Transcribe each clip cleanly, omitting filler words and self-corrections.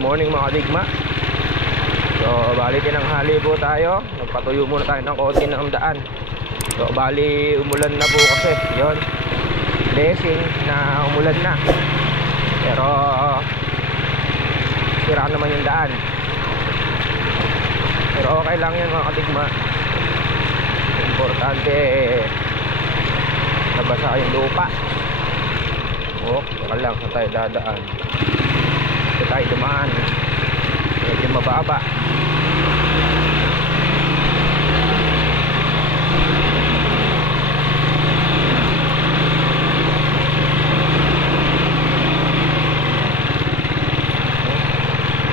Morning mga kadigma. So bali tinanghali po tayo. Nagpatuyo muna tayo ng konti ng daan. So bali umulan na po kasi. Yun, blessing na umulan na. Pero sira naman yung daan. Pero okay lang yan mga kadigma. Importante nabasa yung lupa. Okay lang sa tayo dadaan. Tayo dumaan medyo mababa.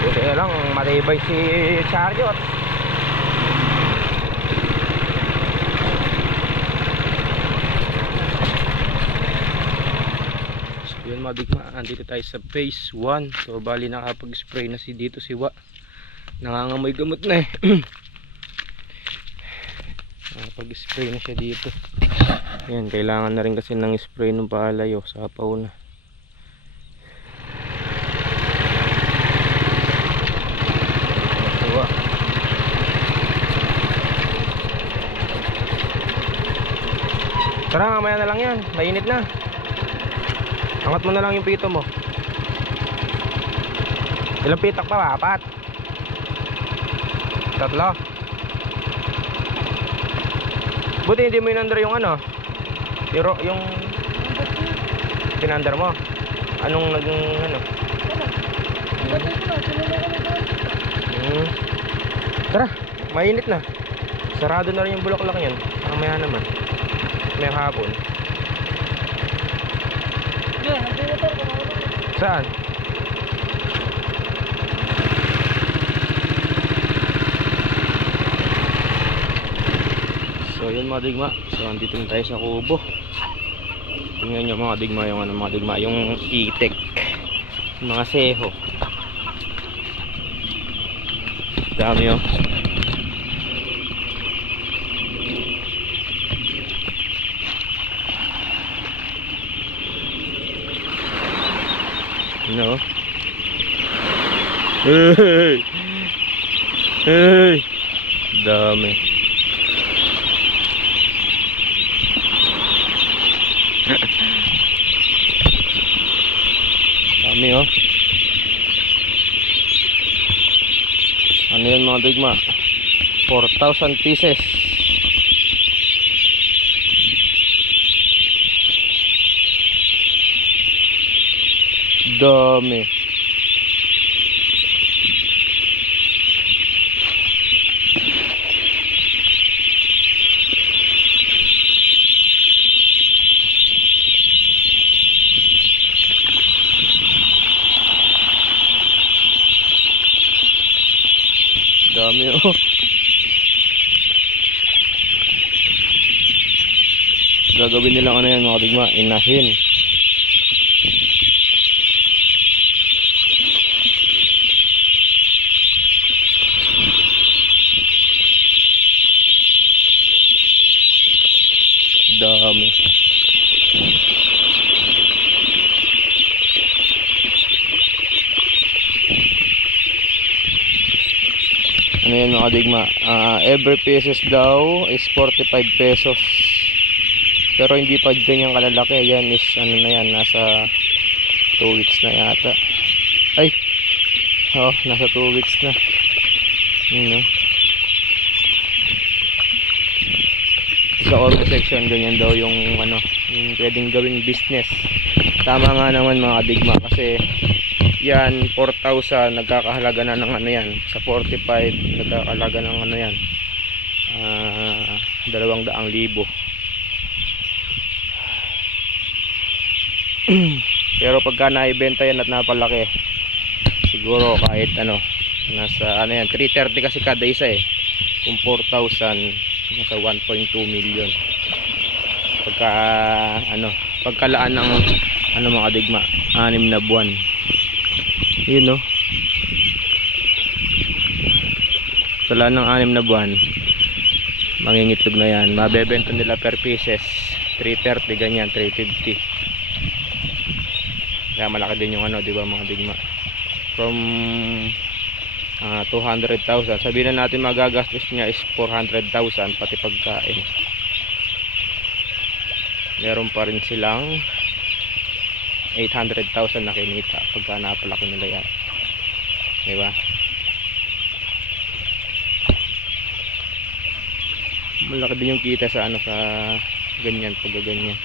Buti lang matibay si Chariot. Yun mga digma, andito tayo sa phase 1. So bali nakapag-spray na dito si Wa. Nangangamoy gamot na eh. Nakapag-spray na siya dito. Yan, kailangan na rin kasi ng spray ng palayo. Sapaw na. Wa. Tara, mamaya na lang yan. Mainit na. Angat mo na lang yung pito mo. Ilang pitak pa? 4? 3? Buti hindi mo inandar yung ano, yung pinandar mo. Anong ano? Tara, mainit na. Sarado na rin yung bulaklak niyan. Mamaya naman. May hapon. Saan? So yun mga digma. So andito na tayo sa kubo. Tingnan nyo mga digma yung ano, mga digma, yung itik, mga seho. Dami oh. No. Hey. Hey. Dami. Dami oh. Ano yan mga digma? 4,000 pieces. Dami. Dami oh. Gagawin nilang ano yan mga digma, inahin. Dami. Ano yan mga digma, every pieces daw is 45 pesos. Pero hindi pa ganyan kalalaki. Yan is ano na yan, nasa 2 weeks na yata. Ay, oh, nasa 2 weeks na. Yun, no? Sa ormo section, ganyan daw yung ano, yung pwedeng gawing business. Tama nga naman mga digma, kasi yan 4,000 nagkakahalaga na ng ano yan. Sa 45 nagkakahalaga ng ano yan, 200,000. Pero pagka naibenta yan at napalaki, siguro kahit ano, Nasa ano yan, 330 kasi kada isa eh. Kung 4,000, nasa 1.2 million. Pagka ano, pagkalaan ng ano mga digma, 6 na buwan. Yun no. Pagkalaan ng 6 na buwan, mangingitlog na yan. Mabebenta nila per pieces 330, ganyan 350. Kaya malaki din yung ano, di ba mga digma? From 200,000, sabihin na natin magagastos niya is 400,000 pati pagkain. Meron pa rin silang 800,000 na kinita pagka napalaki nila yan, di ba? Malaki din yung kita sa ano, sa ganyan, pag ganyan.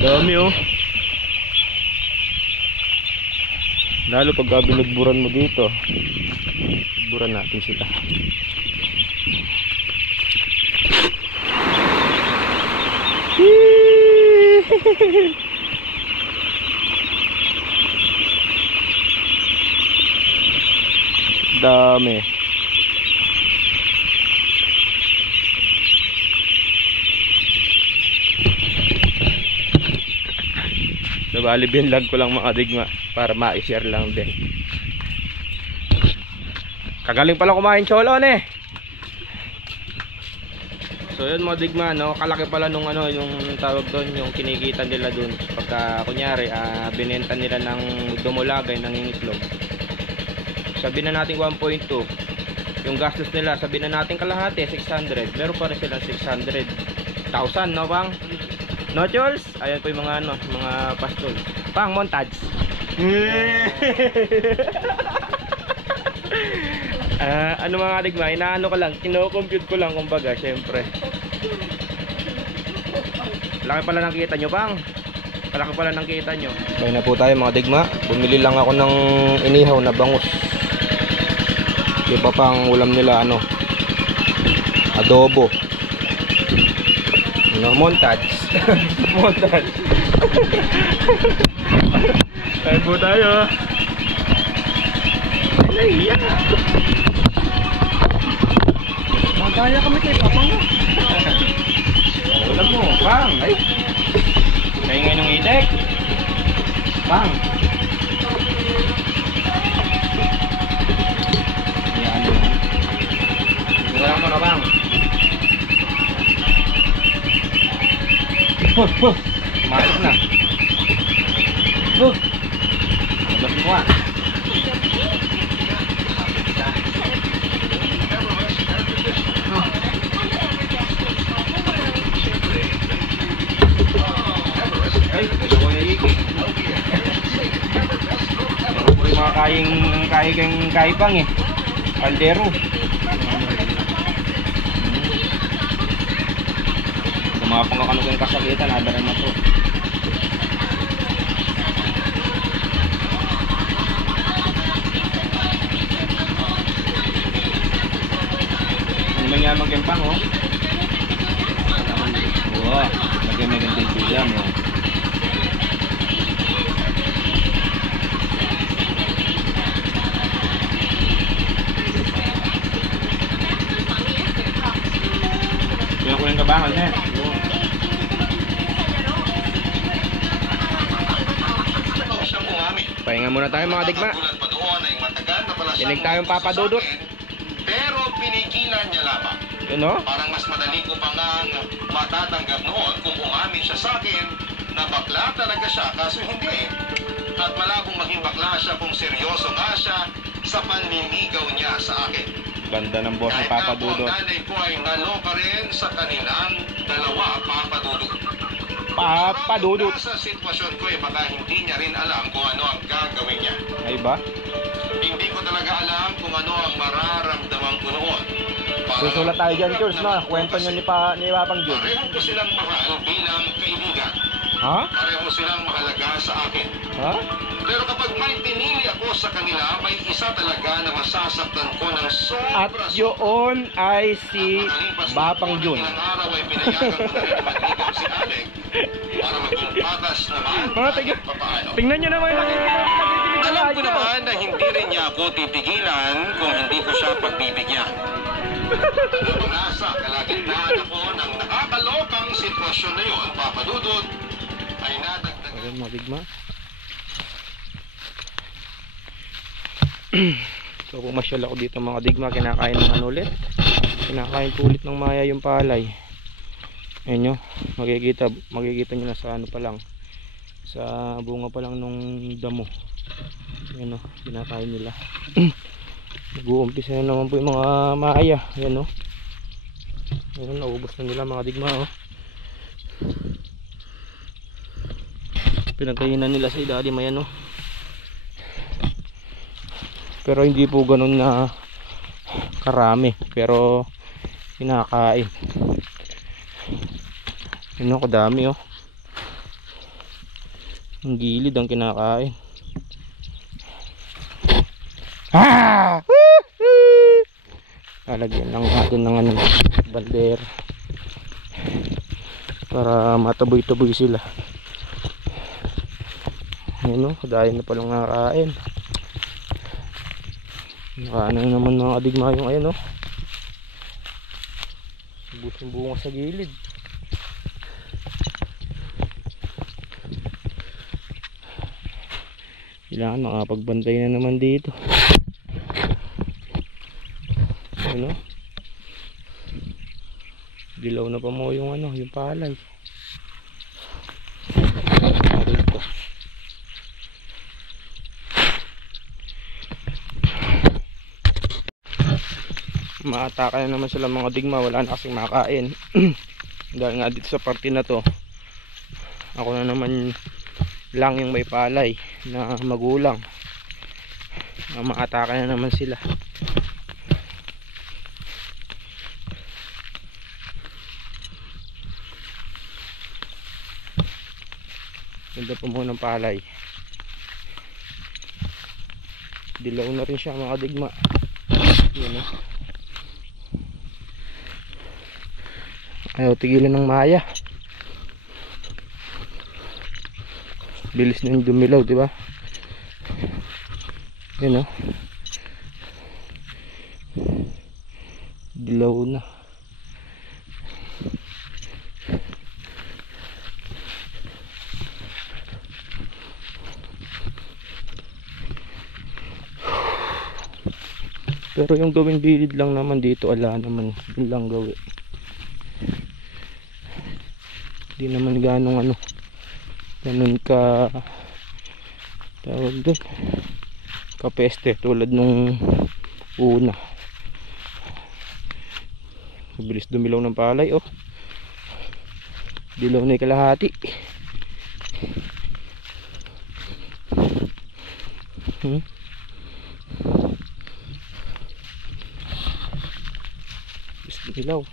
Dami oh. Lalo pag binugburan mo dito. Bugburan natin sila. Dami. So bali binlog ko lang mga digma para ma-share lang din. Kagaling pala kumain cholo eh. So yun mga digma, no, kalaki pala nung ano, yung tawag doon, yung kinikita nila doon pagka kunyari binenta nila ng dumulagay ng itlog. Sabihin na natin 1.2. Yung gastos nila, sabihin na natin kalahati 600. Meron pa rin silang 600,000, no bang? No Charles? Ayan po yung mga ano, mga pastol. Pang montage. Ano mga digma, inaano ko lang, kino-compute ko lang kumbaga, syempre. Laki pala ng kita nyo, pang. Malaki pala ng kita nyo. Okay na po tayo mga digma. Bumili lang ako ng inihaw na bangus. Di pa pang ulam nila ano, adobo. No, montage. Montage. Ayan po tayo. Ay, yeah. Magaya kami kay Papang. Ulam mo, pang. Ay. Naingay ng itik. Pang. Yan. Ulam mo na, pang. Masuk na. Labas mo ah. Ay, ito ko yung iki. Meron po yung mga kaipang eh. Kaldero. Kumapang ka kanong kasakitan, ada rin na to. Ano ba niya magkimpang oh? Wow, lagyan may ganito yung bilang oh. Yung ko yung kabangan eh. Pahinga muna tayo mga digma. Tinig tayong papadudot. Pero pinigilan niya lamang. Yun no? Parang mas madali ko pa nga matatanggap noon kung umamin siya sa akin na bakla talaga siya, kaso hindi. At malabong maging bakla siya kung seryoso nga siya sa panliligaw niya sa akin. Ganda ng boss ng Papa Dudut. Kahit nanay ko ay naloka rin sa kanilang dalawa, Papa Dudut. Papa Dudut. Sa sitwasyon ko ay baka hindi niya rin alam kung ano ang gagawin niya. Ay ba? Hindi ko talaga alam kung ano ang mararamdaman ko noon. Susulat tayo dyan, Jules, no? Kwento nyo ni Papang Jun. Pareho ko silang mahal bilang kaibigan. Ha? Pareho silang mahalaga sa akin. Ha? Pero kapag may pinili ako sa kanila, may isa talaga na masasaktan ko ng At sobra. yun ay si Papang Jun. Ilang araw ay pinayagan ko na rin manligaw si Alec para maging patas naman Mga tingnan nyo naman yung nakikinig sa Alam ko radyo. naman na na hindi rin niya ako titigilan kung hindi ko siya pagbibigyan. Habang nasa kalagitnaan ako ng nakakalokang sitwasyon na yun, Papa Dudut, ay nadagdag. Ayun mga digma. So pumasyal ako dito mga digma, kinakain naman ulit. Kinakain ko ulit ng maya yung palay. Ayun nyo, makikita nyo na sa ano pa lang, sa bunga pa lang nung damo. Ayun o, kinakain nila. Nag-uumpisa na naman po yung mga maya. Ayun o, ayun, naubos na nila mga digma o. Pinagkainan nila sa ilalim, ayan o. Pero hindi po ganun na karami, pero kinakain. Yun o, kadami o. Ang gilid ang kinakain. Ah! Lalagyan lang natin ng ano, bander para mataboy-taboy sila. Yun o, dahil na palang nakakain. Nakaano naman mga kadigma yung ayan o. Ubus yung bunga sa gilid. Kailangan makapagbantay na naman dito. Ano? Dilaw na pa mo yung ano, yung palay. Dito. Maataka na naman sila mga digma, wala na kasing makain. Dahil nga dito sa parte na to, ako na naman lang yung may palay na magulang. Maataka na naman sila. Ganda po muna ng palay. Dilaw na rin siya mga digma. Yan o. Ayaw tigilan ng maya. Bilis na yung dumilaw, di ba? Yan o. Dilaw na. Pero yung gawin bilid lang naman dito, ala naman, yun lang gawin. Hindi naman ganong ano, ganun ka tawag doon, kapeste tulad nung una. Mabilis dumilaw ng palay oh. Dilaw na yung kalahati. Dilaw,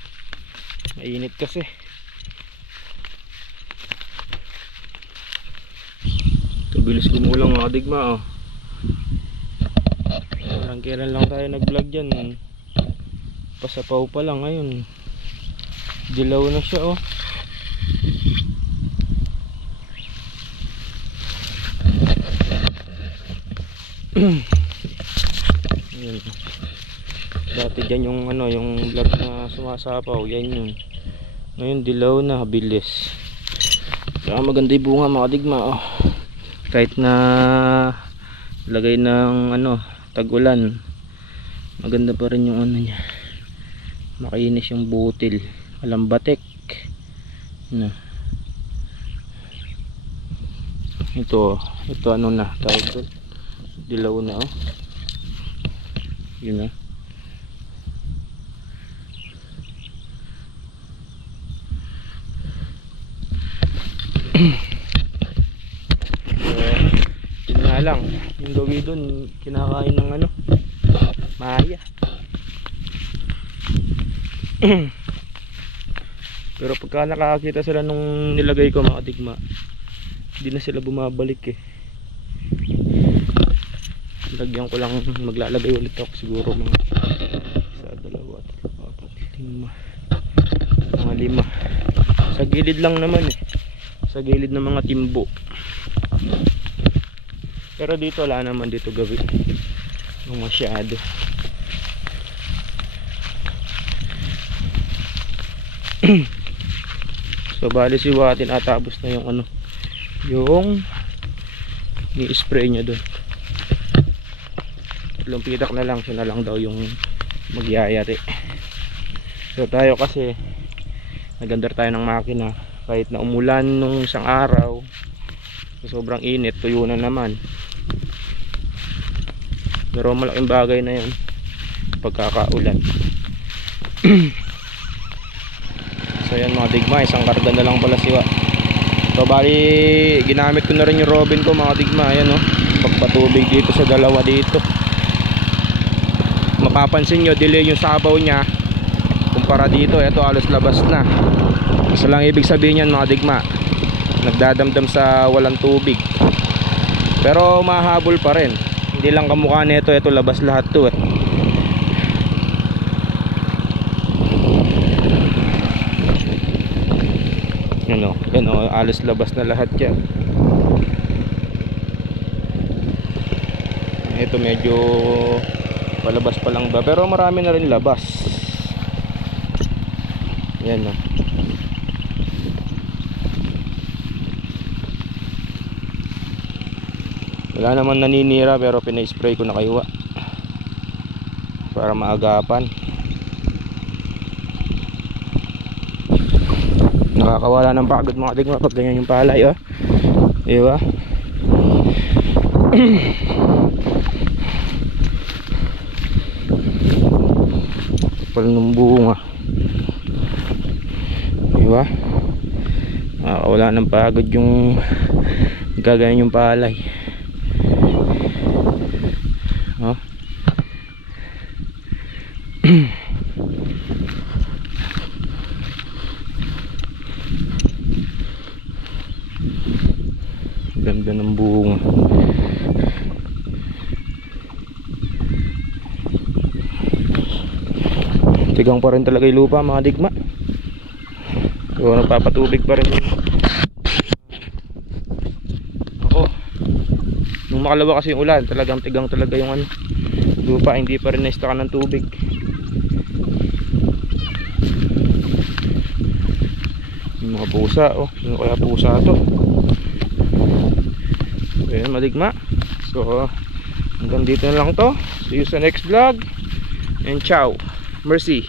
mainit kasi. Bilis gumulang mga digma oh. Kailan lang tayo nag vlog dyan, pasapaw pa lang, ngayon dilaw na siya oh. Dati dyan yung ano, yung vlog na sumasapaw, yan yun. Ngayon dilaw na, bilis. Saka maganda yung bunga mga digma oh. Kahit na lagay ng ano, tag-ulan, maganda pa rin yung ano niya. Makinis yung butil, walang batik na. Ito ano na tawag doon, dilaw na oh. Yun oh. Lang yung gawi doon, kinakain ng ano, maya. Pero pagka nakakita sila nung nilagay ko mga digma, hindi na sila bumabalik eh. Lagyan ko lang, maglalagay ulit ako siguro mga isa, dalawa, apat, mga lima. Sa gilid lang naman eh, sa gilid ng mga timbo. Pero dito wala naman dito gabi ng masyado. So bali si Wati natapos na yung ano, yung ni-spray niya doon. Lumpitak na lang, siya na lang daw yung magyayari. So tayo kasi nag-under tayo ng makina kahit na umulan nung isang araw, sobrang init, tuyo na naman. Pero malaking bagay na yun pagkakaulan. So yan mga digma, isang karga na lang pala siwa. So bali ginamit ko na rin yung Robin ko mga digma. Ayan o, pagpatubig dito sa dalawa dito. Mapapansin nyo delay yung sabaw nya kumpara dito. Ito halos labas na. Isa lang ibig sabihin yan mga digma, nagdadamdam sa walang tubig. Pero mahabol pa rin. Hindi lang kamukha nito, ito labas lahat to eh. Yan o, alos labas na lahat yan. Ito medyo palabas pa lang ba, pero marami na rin labas. Yan o. Wala naman naninira pero pina-spray ko na kayo para maagapan. Nakakawala ng pagod mga digma pag ganyan yung palay oh. Diba? Kapal ng bunga. Diba? Nakakawala ng pagod yung gaganyan yung palay. Oh. Ganda ng bunga. Tigang pa rin talaga yung lupa mga digma. So nagpapatubig pa rin ako. Nung makalawa kasi yung ulan, talagang tigang talaga yung ano, lupa, hindi pa rin na-stockan ng tubig. Yung mga pusa oh, yung kaya pusa to. Ayan madigma. So hanggang dito na lang to. See you sa next vlog. And ciao. Mercy.